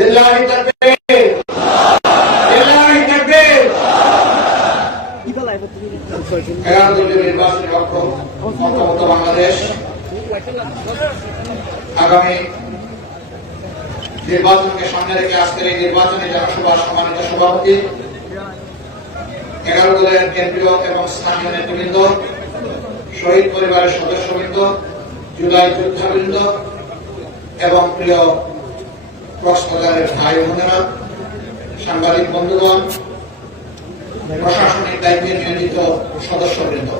লিল্লাহি তাকবীর, লিল্লাহি তাকবীর। 11 দলীয় নির্বাচনী ঐক্যমত্য বাংলাদেশ আগামী নির্বাচনকে সামনে রেখে আজকের এই নির্বাচনী জনসভার সম্মানিত সভাপতি, 11 দলের কেন্দ্রীয় এবং স্থানীয় নেতৃবৃন্দ, শহীদ পরিবারের সদস্যবৃন্দ, জুলাই যোদ্ধাবৃন্দ এবং প্রিয় কক্সবাজারের ভাই বোনেরা, সাংবাদিক বন্ধুগণ, প্রশাসনিক দায়িত্বে নিয়োজিত সদস্যবৃন্দ,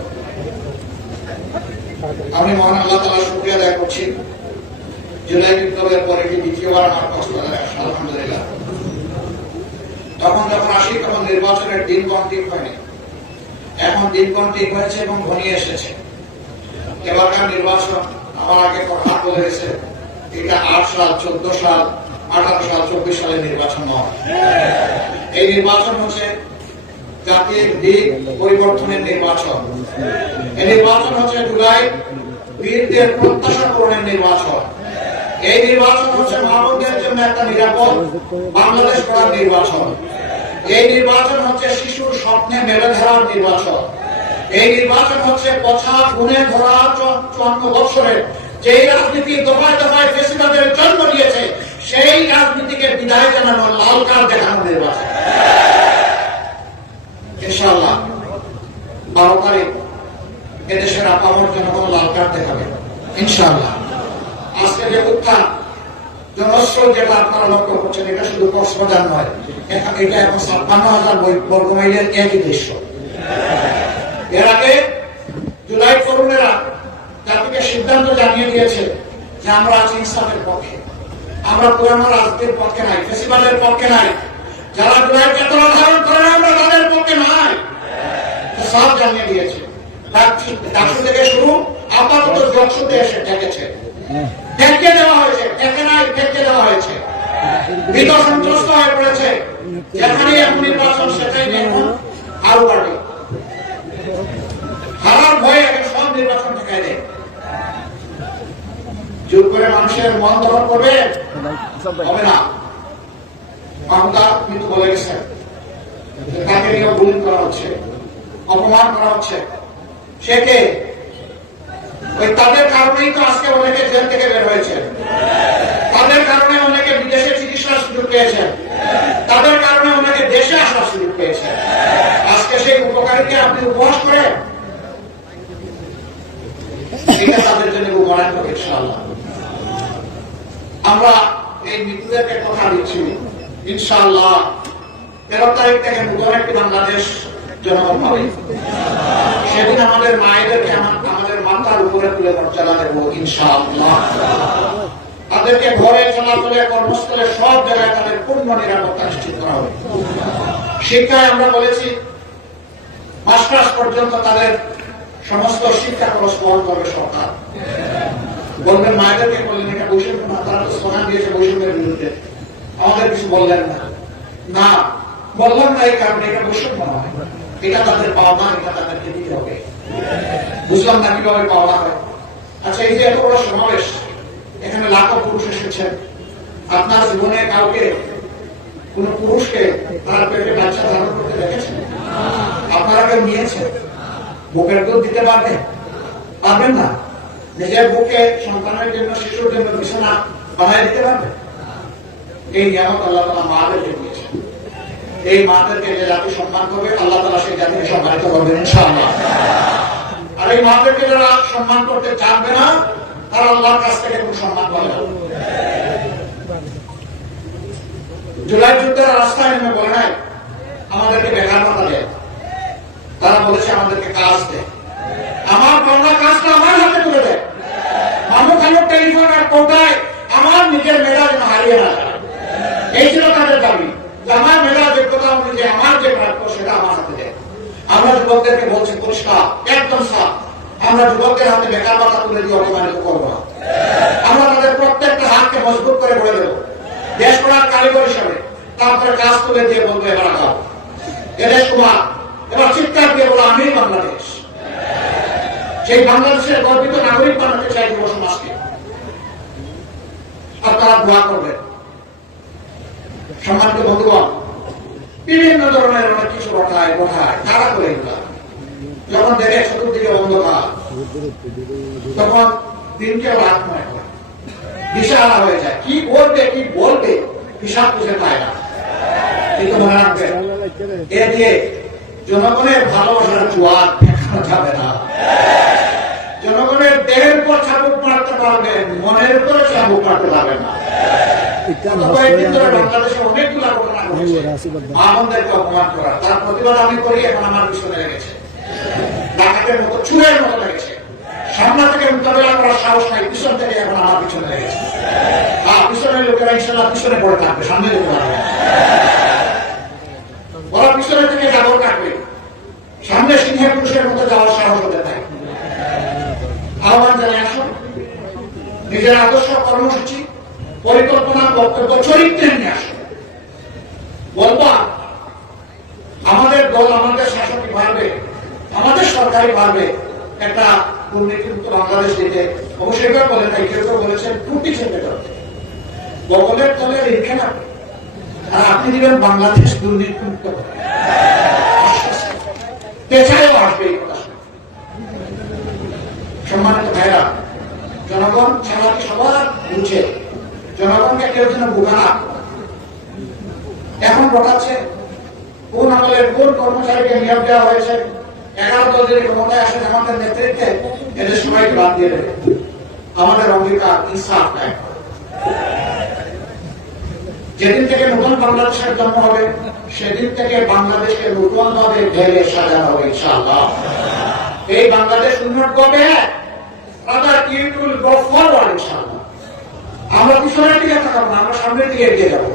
আমি মহান আল্লাহ তাআলার শুকরিয়া আদায় করছি। জুলাই বিপ্লবের পরে দ্বিতীয়বার আমার কক্সবাজারে আসা, আলহামদুলিল্লাহ। তখন যখন আসি তখন নির্বাচনের দিনক্ষণ ঠিক হয়নি, এখন দিনক্ষণ ঠিক হয়েছে এবং ঘনিয়ে এসেছে। এবারকার নির্বাচন আমার আগে কথা বলে গেছে, এটা 8 সাল, 14 সাল, 18 সাল, 24 সালের নির্বাচন নয়। এই নির্বাচন হচ্ছে জাতির দিক পরিবর্তনের নির্বাচন। এই নির্বাচন হচ্ছে জুলাই বীরদের প্রত্যাশা পূরণের নির্বাচন। এই নির্বাচন হচ্ছে মানবদের জন্য একটা নিরাপদ বাংলাদেশ করার নির্বাচন। এই নির্বাচন হচ্ছে শিশুর স্বপ্নে মেলে ধরার নির্বাচন। এই নির্বাচন হচ্ছে পছা গুণে ধরা 54 বছরের যে রাজনীতি দফায় দফায় ফেসিবাদের জন্ম দিয়েছে, সেই রাজনীতিকে বিদায় জানানো, লাল কার্ড দেখানো নির্বাচন। ইনশাআল্লাহ 12 তারিখ এদেশের আপামর জনগণ লাল কার্ড দেখাবে ইনশাআল্লাহ। আজকে যে উত্থান জনস্রোত যেটা আপনারা লক্ষ্য করছেন, এটা শুধু কক্সবাজার নয়, এটা এখন 56,000 বর্গমাইলের একই দৃশ্য। এর আগে জুলাই তরুণেরা জাতিকে সিদ্ধান্ত জানিয়ে দিয়েছে যে আমরা আছি ইনসাফের পক্ষে, আমরা পুরানো রাজনীতির পক্ষে নাই, ফেসিবাদের পক্ষে নাই। যারা জুলাই চেতনা ধারণ করে আমরা তাদের পক্ষে নাই, সব জানিয়ে দিয়েছে। ডাকসু থেকে শুরু আপাতত জকসুতে এসে ডেকেছে, ডেকে দেওয়া হয়েছে, ডেকে নাই ডেকে দেওয়া হয়েছে। ভীত সন্ত্রস্ত হয়ে পড়েছে, যেখানে এখন নির্বাচন সেটাই এখন আরো বাড়বে। হারার ভয়ে এখন সব নির্বাচন ঠেকায় দেয়। জোর করে মানুষের মন দখল করবে হবে না। মাহমুদা কিন্তু বলে গেছেন, তাকে নিয়ে বুলিং করা হচ্ছে, অপমান করা হচ্ছে। সে কে? ওই তাদের কারণেই তো আজকে অনেকে জেল থেকে বের হয়েছে, তাদের কারণে অনেকে বিদেশে চিকিৎসার সুযোগ পেয়েছেন, তাদের কারণে অনেকে দেশে আসার সুযোগ পেয়েছেন। আজকে সেই উপকারীকে আপনি উপহাস করেন, এটা তাদের জন্য উপকার হবে ইনশাআল্লাহ। আমরা এই মৃত্যুদেরকে কথা দিচ্ছি ইনশাআল্লাহ 13 তারিখ থেকে নতুন একটি বাংলাদেশ জনগণ পাবে। সেদিন আমাদের মায়েদেরকে আমাদের মাথার উপরে তুলে মর্যাদা দেব ইনশাআল্লাহ। তাদেরকে ঘরে চলাচলে কর্মস্থলে সব জায়গায় তাদের পূর্ণ নিরাপত্তা নিশ্চিত করা হবে। শিক্ষায় আমরা বলেছি মাস্টার্স পর্যন্ত তাদের সমস্ত শিক্ষা খরচ বহন করবে সরকার। বলবেন মায়েদেরকে বললেন এটা বৈষম্য না, তারা তো স্লোগান দিয়েছে বৈষম্যের বিরুদ্ধে, আমাদের কিছু বললেন না। না বললাম না এই কারণে এটা বৈষম্য নয়, এটা তাদের পাওনা, এটা তাদেরকে দিতে হবে। বুঝলাম না কিভাবে পাওনা হয়। আচ্ছা, এই যে এত বড় সমাবেশ, এখানে লাখো পুরুষ এসেছেন, আপনার জীবনে কাউকে কোন পুরুষকে তার পেটে বাচ্চা ধারণ করতে দেখেছেন? আপনারা কেউ নিয়েছেন? বুকের দুধ দিতে পারবেন? পারবেন না। নিজের বুকে সন্তানের জন্য, শিশুর জন্য বিছানা বানায় দিতে পারবেন? এই নিয়ামত আল্লাহ তাআলা মাদেরকে দিয়েছেন। এই মাদেরকে যে জাতি সম্মান করবে, আল্লাহ তাআলা সেই জাতিকে সম্মানিত করবেন ইনশাআল্লাহ। আর এই মাদেরকে যারা সম্মান করতে জানবে না, তারা আল্লাহর কাছ থেকে কোনো সম্মান পাবে না। জুলাই যুদ্ধের রাস্তায় নেমে বলে নাই আমাদেরকে বেকার ভাতা দেয়, তারা বলেছে আমাদেরকে কাজ দেয়। আমার পাওনা কাজটা আমার হাতে তুলে দেয়। মানুষ আমার টেলিফোন আর কোটায় আমার নিজের মেধা যেন হারিয়ে না যায়, এই ছিল তাদের দাবি। আমার মেধা যোগ্যতা অনুযায়ী আমার যে প্রাপ্য সেটা আমার হাতে দেয়। আমরা যুবকদেরকে বলছি পরিষ্কার, একদম সাফ, আমরা যুবকদের হাতে বেকার ভাতা তুলে দিয়ে অপমানিত করবো না। আমরা তাদের প্রত্যেকটা হাতকে মজবুত করে বলে দেবো দেশ গড়ার কারিগর হিসাবে। তারপরে কাজ তুলে দিয়ে বলবো এবার আগাও, এদেশ তোমার, এবার চিৎকার দিয়ে বলো আমি বাংলাদেশ। সেই বাংলাদেশের গর্বিত নাগরিক বানাতে চাই যুব সমাজকে। আপনারা দোয়া করবেন সম্মানিত বন্ধুগণ, বিভিন্ন ধরনের অনেক কিছু ঘটায় তারা করে এগুলা যখন দেখে চতুর্দিকে অন্ধকার, তখন দিনকে রাত মনে করে দিশাহারা হয়ে যায়, কি করবে কি বলবে হিসাব বুঝে পায় না। কিন্তু মনে রাখবেন, এ দিয়ে জনগণের ভালোবাসার জোয়ার দেখানো যাবে না। জনগণের দেহের উপর চাবুক মারতে পারবেন, মনের উপরে চাবুক মারতে পারবেন না। কয়েকদিন ধরে বাংলাদেশে অনেকগুলা ঘটনা ঘটেছে আমাদেরকে অপমান করা, তার প্রতিবাদ আমি করি। এখন আমার পিছনে লেগেছে, ডাকাতের মতো চুরের মতো লেগেছে। সামনে থেকে মোকাবেলা করার সাহস নাই, পিছন থেকে এখন আমার পিছনে লেগেছে। পিছনের লোকেরা ইনশাল্লাহ পিছনে পড়ে থাকবে, সামনে যেতে পারবে। ওরা পিছনে থেকে জাবর কাটবে, সামনে সিংহের পুরুষের মতো যাওয়ার সাহস হতে থাকে। আহ্বান জানিয়ে আসুন, নিজের আদর্শ কর্মসূচি পরিকল্পনা বক্তব্য চরিত্রে নিয়ে আসুন। বলবা আমাদের দল আমাদের শাসনই পারবে, আমাদের সরকারই পারবে একটা দুর্নীতিমুক্ত বাংলাদেশ দিতে। অবশ্যই বলে নাই, কেউ কেউ বলেছেন ত্রুটি চেপে যাবে, বগলের তলে রেখে না, আর আপনি দিবেন বাংলাদেশ দুর্নীতিমুক্ত পেছায়ও আসবে এই কথা। সম্মানিত ভাইরা, জনগণ ছাড়াকে সবার বুঝে, জনগণকে কেউ যেন বোকা না। এখন ঘটাচ্ছে কোন আমলের কোন কর্মচারীকে নিয়োগ দেওয়া হয়েছে, 11 দল যদি ক্ষমতায় আসেন আমাদের নেতৃত্বে, এদের সবাইকে বাদ দিয়ে দেবে। আমাদের অঙ্গীকার ইনসাফ নাই। যেদিন থেকে নতুন বাংলাদেশের জন্ম হবে, সেদিন থেকে বাংলাদেশকে নতুন ভাবে ঢেলে সাজানো হবে ইনশাআল্লাহ। এই বাংলাদেশ উন্নত করবে, আমরা পিছনের দিকে থাকবো না, আমরা সামনের দিকে এগিয়ে যাবো।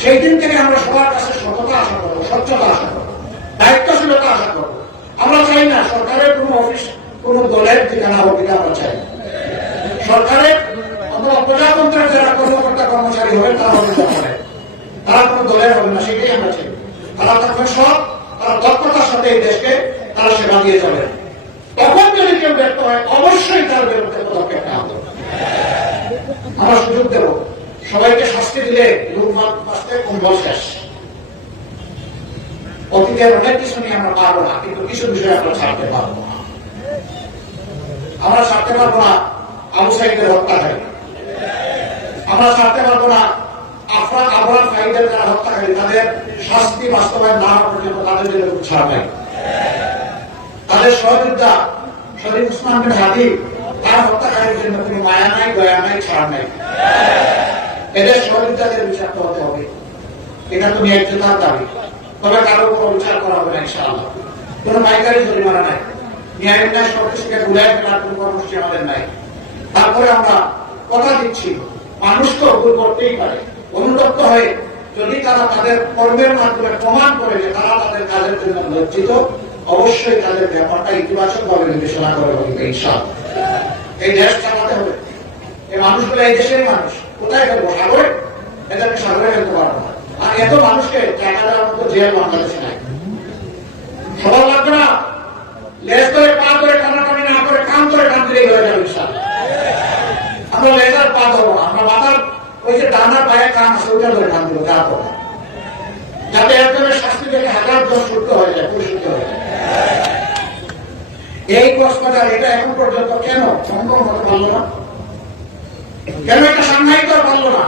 সেই দিন থেকে আমরা সবার কাছে সততা আশা করবো, স্বচ্ছতা আশা করবো, দায়িত্বশীলতা আশা করবো। আমরা চাই না সরকারের কোন অফিস কোন দলের ঠিকানা হোক, এটা আমরা চাই না। সরকারের অথবা প্রজাতন্ত্রের যারা কর্মকর্তা কর্মচারী হবে তারা হবে সরকারের, তারা কোন দলের হবে না, সেটাই আমরা চাই। তারা থাকবেন সব, তারা দক্ষতার সাথে এই দেশকে তারা সেবা দিয়ে যাবেন। তখন যদি কেউ ব্যর্থ হয়, অবশ্যই তার বিরুদ্ধে পদক্ষেপ নেওয়া হবে। আমরা সুযোগ দেব, সবাইকে শাস্তি দিলে লোকমান বাঁচতে কুম্ভল শেষ। অতীতের অনেক কিছু নিয়ে আমরা পারবো না, কিন্তু কিছু বিষয় আমরা ছাড়তে পারবো না। আমরা ছাড়তে পারবো না আবু সাইদের হত্যাকারী, আমরা ছাড়তে পারবো না আবরার ফাইদের যারা হত্যাকারী, তাদের শাস্তি বাস্তবায়ন না হওয়া পর্যন্ত তাদের জন্য ছাড় নাই। তাদের সহযোদ্ধা শরীফ উসমান বিন হাদি, তার হত্যাকারীর জন্য কোন মায়া নাই, দয়া নাই, ছাড় নাই। এদের সহযোদ্ধাদের বিচার হতে হবে, এটা তো ন্যায্যতার দাবি। তবে কারো কোনো বিচার করা হবে না ইনশাআল্লাহ। কোন পাইকারি জরিমানা নাই, ন্যায় ন্যায় সবকিছুকে গুলাই ফেলার কোন কর্মসূচি আমাদের নাই। তারপরে আমরা কথা দিচ্ছি, মানুষ তো ভুল করতেই পারে, অনুতপ্ত হয়ে যদি তারা তাদের কর্মের মাধ্যমে প্রমাণ করে যে তারা তাদের কাজের জন্য লজ্জিত, অবশ্যই তাদের ব্যাপারটা ইতিবাচক ভাবে বিবেচনা করে হবে ইনশাআল্লাহ। এই দেশ চালাতে হবে, এই মানুষগুলো এই দেশের মানুষ। কোথায় ফেলবো? সাগরে? এদেরকে সাগরে ফেলতে পারবো না। আর এত মানুষকে টাকা দেওয়ার মতো জেল বাংলাদেশে নাই। সবার লাগবে না, লেজ ধরে পা ধরে টানাটানি না করে কাম করে কাম দিলেই হয়ে যাবে ইনশাআল্লাহ। আমরা লেজার পা ধরবো না, আমরা মাথার ওই যে ডানার পায়ে কান আছে ওইটা ধরে টান দেবো, যা করবো, যাতে একজনের শাস্তি থেকে 1000 জন শুদ্ধ হয়ে যায়, পরিশুদ্ধ হয়ে যায়। এই কক্সবাজার এটা এখন পর্যন্ত কেন সম্ভব হতে পারলো না? কেন এটা সাংহাই তো পারলো না?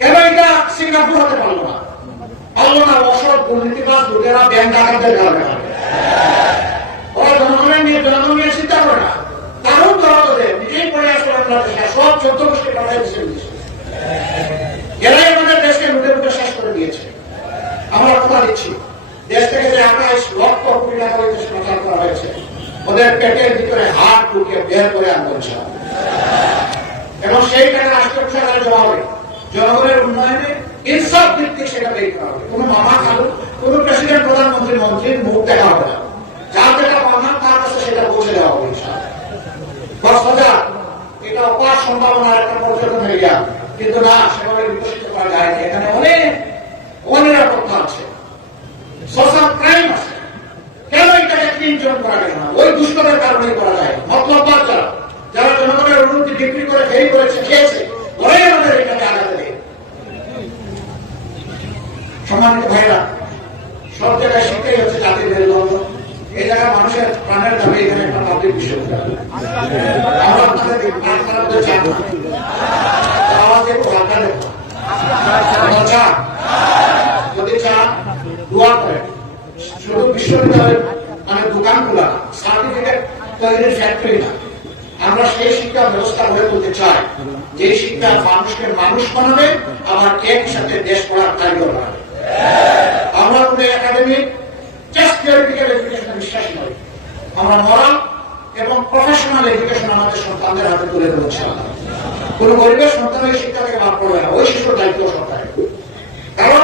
কেন এটা সিঙ্গাপুর হতে পারলো না? পারলো না অসৎ দুর্নীতিবাজ লোকেরা ব্যাংক ডাকাতদের কারণে। ওরা জনগণের নিয়ে জনগণ নিয়ে চিন্তা করে না, কারণ ধরা নিজেই পড়ে আসবে বাংলাদেশে সব 14 গোষ্ঠী পাঠাই দিচ্ছে। এরাই আমাদের দেশকে লুটে লুটে শেষ করে দিয়েছে। আমরা কথা দিচ্ছি, দেশ থেকে যে 28 লক্ষ কোটি টাকা ওই দেশে প্রচার করা হয়েছে, ওদের পেটের ভিতরে হাত ঢুকে বের করে আনবো এবং সেই টাকা রাষ্ট্রীয় সরকারে জমা হবে। জনগণের উন্নয়নে ইনসাফ ভিত্তিক সেটা দেখতে হবে। কোন মামা খালু, কোন প্রেসিডেন্ট প্রধানমন্ত্রী মন্ত্রীর মুখ দেখা হবে না। যার যেটা পাওনা তার কাছে সেটা পৌঁছে দেওয়া হবে ইনশাআল্লাহ। কক্সবাজার এটা অপার সম্ভাবনার একটা পর্যটন এরিয়া, কিন্তু না সেভাবে বিকশিত করা যায়নি। এখানে অনেক অনিরাপত্তা আছে, সোশ্যাল ক্রাইম আছে। কেন এটাকে ক্লিনজন করা গেল না? ওই দুষ্কর্মের কারণেই করা যায়। মতলববাদ যারা জনগণের উন্নতি বিক্রি করে ফেরি করেছে, খেয়েছে, ওরাই আমাদের এটাকে আগাতে দেয়। সম্মানিত ভাইরা, সব জায়গায় শিক্ষাই হচ্ছে জাতির মেরুদণ্ড। এই জায়গায় মানুষের প্রাণের দাবি এখানে একটা পাবলিক বিশ্ববিদ্যালয়। আমরা আপনাদের যদি চান দোয়া করেন, শুধু বিশ্ববিদ্যালয়ের মানে দোকান খোলা সার্টিফিকেট তৈরির ফ্যাক্টরি না, আমরা সেই শিক্ষা ব্যবস্থা গড়ে তুলতে চাই যে শিক্ষা মানুষকে মানুষ বানাবে, আবার একই সাথে দেশ গড়ার কারিগর বানাবে। আমরা কোনো একাডেমিক জাস্ট থিওরিটিক্যাল এডুকেশনে বিশ্বাসী নই। আমরা মরাল এবং প্রফেশনাল এডুকেশন আমাদের সন্তানদের হাতে তুলে দেবো। কোন গরিবের সন্তানের শিক্ষা থেকে বাদ পড়বে না, ওই শিশুর দায়িত্ব সরকারের। কারণ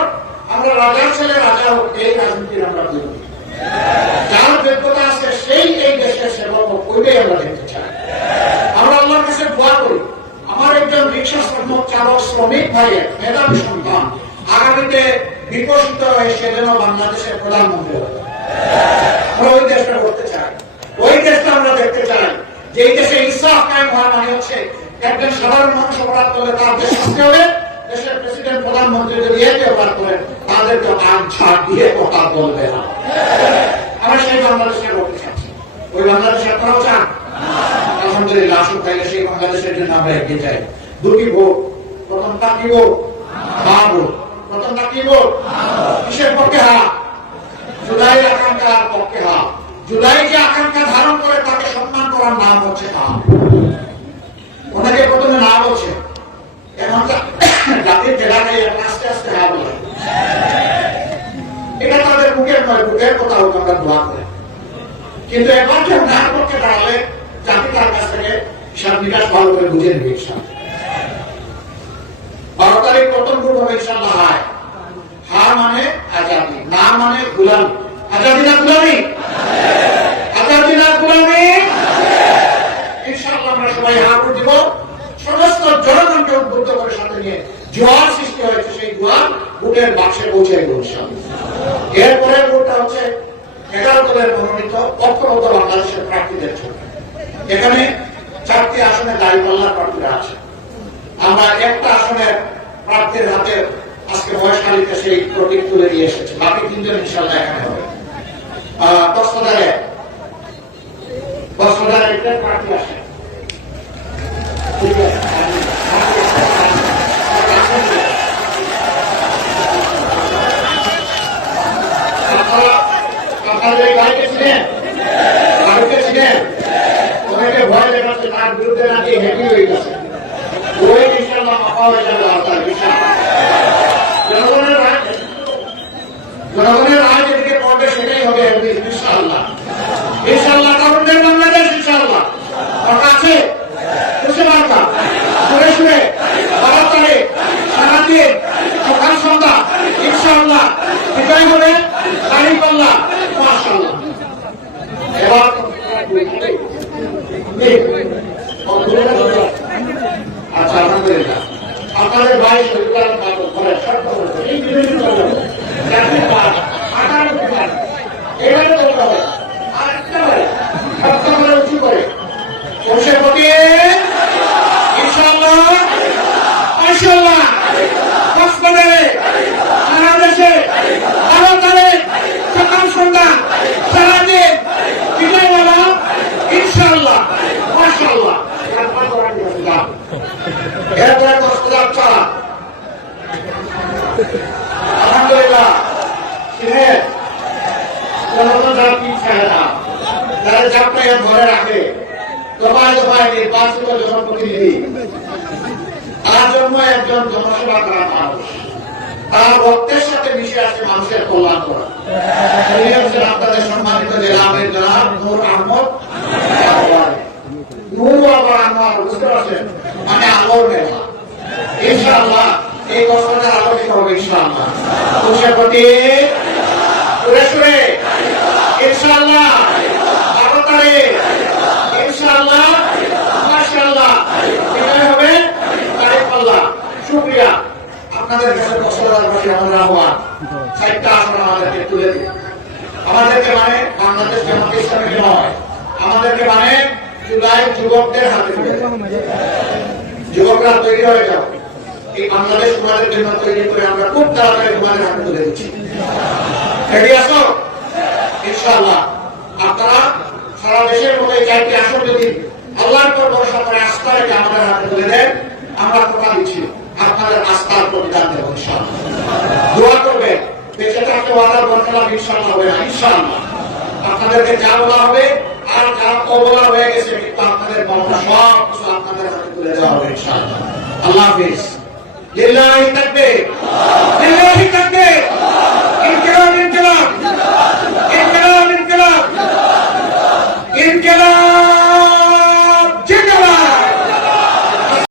আমরা রাজার ছেলে রাজা হোক, এই রাজনীতির আমরা বিরোধী। যার যোগ্যতা আছে সেই এই দেশের সেবক হোক, ওইটাই আমরা দেখতে চাই। আমরা আল্লাহর কাছে দোয়া করি আমার একজন রিক্সা চালক শ্রমিক ভাইয়ের মেধাবী সন্তান আগামীতে বিকশিত হয়ে সে যেন বাংলাদেশের প্রধানমন্ত্রী হয়। আমরা ওই দেশটা করতে চাই, ওই দেশটা আমরা দেখতে চাই যে এই দেশে ইনসাফ কায়েম হওয়া মানে হচ্ছে একজন সাধারণ মানুষ অপরাধ করলে তার দেশ শাস্তি হবে, দেশের প্রেসিডেন্ট প্রধানমন্ত্রী যদি একে অপরাধ করেন তাদেরকে আইন ছাড় দিয়ে কথা বলবে না। আমরা সেই বাংলাদেশকে করতে চাচ্ছি। ওই বাংলাদেশ আপনারাও চান? আলহামদুলিল্লাহ, আসুন তাইলে সেই বাংলাদেশের জন্য আমরা এগিয়ে যাই। দুটি ভোট, প্রথমটা কি ভোট? মা ভোট। প্রথমটা কি ভোট? কিসের পক্ষে? হা জুলাই আকাঙ্ক্ষার পক্ষে। হা জুলাই যে আকাঙ্ক্ষা ধারণ করে তাকে সম্মান করার নাম হচ্ছে হা। ওনাকে প্রথমে না বলছে, এখন জাতির জেলায় আস্তে আস্তে হা বলে। এটা তাদের মুখের নয়, মুখের কথা হোক, আমরা দোয়া করে। কিন্তু এবার কেউ না পক্ষে দাঁড়ালে জাতি তার কাছ থেকে হিসাব নিকাশ ভালো করে বুঝে নেবে। 12 তারিখ প্রথম ভোট হবে ইনশাআল্লাহ। হায় হা মানে আজাদি, না মানে গুলামি। আজাদি না গুলামি? আজাদি না গুলামি? ইনশাআল্লাহ আমরা সবাই হা ভোট দিব। সমস্ত জনগণকে উদ্বুদ্ধ করে সাথে নিয়ে জোয়ার সৃষ্টি হয়েছে, সেই জোয়ার ভোটের বাক্সে পৌঁছে দেব ইনশাআল্লাহ। এরপরে ভোটটা হচ্ছে 11 দলের মনোনীত ঐক্যবদ্ধ বাংলাদেশের প্রার্থীদের জন্য। এখানে 4টি আসনে দাঁড়িপাল্লার প্রার্থীরা আছে। আমরা একটা আসনের প্রার্থীর হাতে আজকে মহেশখালীতে সেই প্রতীক তুলে দিয়ে এসেছি। বাকি 3 জন ইনশাআল্লাহ এখানে হবে। কক্সবাজারে একটা প্রার্থী আসে। আপনাদের গাড়িতে ছিলেন, অনেকে ভয় দেখাচ্ছে তার বিরুদ্ধে নাকি হ্যাপি হয়ে গেছে। ওই ইনশাআল্লাহ মাপা হয়ে যাবে আপনার বিশ্বাস। জনগণের রায় যেদিকে পড়বে সেটাই হবে ইনশাআল্লাহ। ইনশাআল্লাহ তরুণদের বাংলাদেশ ইনশাআল্লাহ। কথা আছে বুঝতে পারতাম শুনে শুনে 12 তারিখ সারাদিন সকাল সন্ধ্যা ইনশাআল্লাহ বিজয় হবে দাঁড়িপাল্লা মাশাআল্লাহ। এবার আচ্ছা আলহামদুলিল্লাহ আপনাদের ভাই শরীর ঘরে শর্ত এই বিভিন্ন এবারে বলতে হবে আরেকটা ভাই সপ্তাহ করে উঁচু করে বসে প্রতি ইনশাআল্লাহ মাশাআল্লাহ কক্সবাজারে সারা দেশে 12 তারিখ সকাল সন্ধ্যা সারাদিন বিজয়ওয়ালা ইনশাআল্লাহ মাশাআল্লাহ। এরপরে কক্সবাজার চলা আলহামদুলিল্লাহ। জনগণ যারা পিছিয়ে না, যারা চাপটাকে ধরে রাখে, দফায় দফায় নির্বাচিত জনপ্রতিনিধি, তার জন্য একজন জনসেবা করা মানুষ, তার রক্তের সাথে মিশে আসে মানুষের কল্যাণ করা। তিনি হচ্ছেন আপনাদের সম্মানিত জেলামের জনাব নূর আহমদ। নূর আবার আনোয়ার বুঝতে পারছেন, মানে আলোর মেলা। ইনশাআল্লাহ এই বছরের আলোচিত হবে ইনশাআল্লাহ। খুশির প্রতি সুরে সুরে ইনশাআল্লাহ 12 তারিখ ইনশাআল্লাহ মাশাআল্লাহ বিজয় হবে দাঁড়িপাল্লা। শুকরিয়া আপনাদের কাছে কক্সবাজারবাসী আমাদের আহ্বান 4টা আসন আমাদেরকে তুলে দিন। আমাদেরকে মানে বাংলাদেশ জামাত ইসলামী নয়, আমাদেরকে মানে জুলাই যুবকদের হাতে তুলে। যুবকরা তৈরি হয়ে যাও, এই বাংলাদেশ তোমাদের জন্য তৈরি করে আমরা খুব তাড়াতাড়ি তোমাদের হাতে তুলে দিচ্ছি। রেডি আছো? ইনশাআল্লাহ আপনারা সারা দেশের মতো এই 4টি আসন যদি আল্লাহর উপর ভরসা করে আস্থা রেখে আমাদের হাতে তুলে দেন, আমরা কথা দিচ্ছি আপনাদের আস্থার প্রতিদান দেব ইনশাআল্লাহ। দোয়া করবেন, বেঁচে থাকতে ওয়াদার বরখলাফ ইনশাআল্লাহ হবে না। ইনশাআল্লাহ আপনাদেরকে যা বলা হবে আর যা অবলা হয়ে গেছে কিন্তু আপনাদের পাওনা সব কিছু আপনাদের হাতে তুলে দেওয়া হবে ইনশাআল্লাহ। আল্লাহ হাফেজ। লিল্লাহি তাকবীর, লিল্লাহি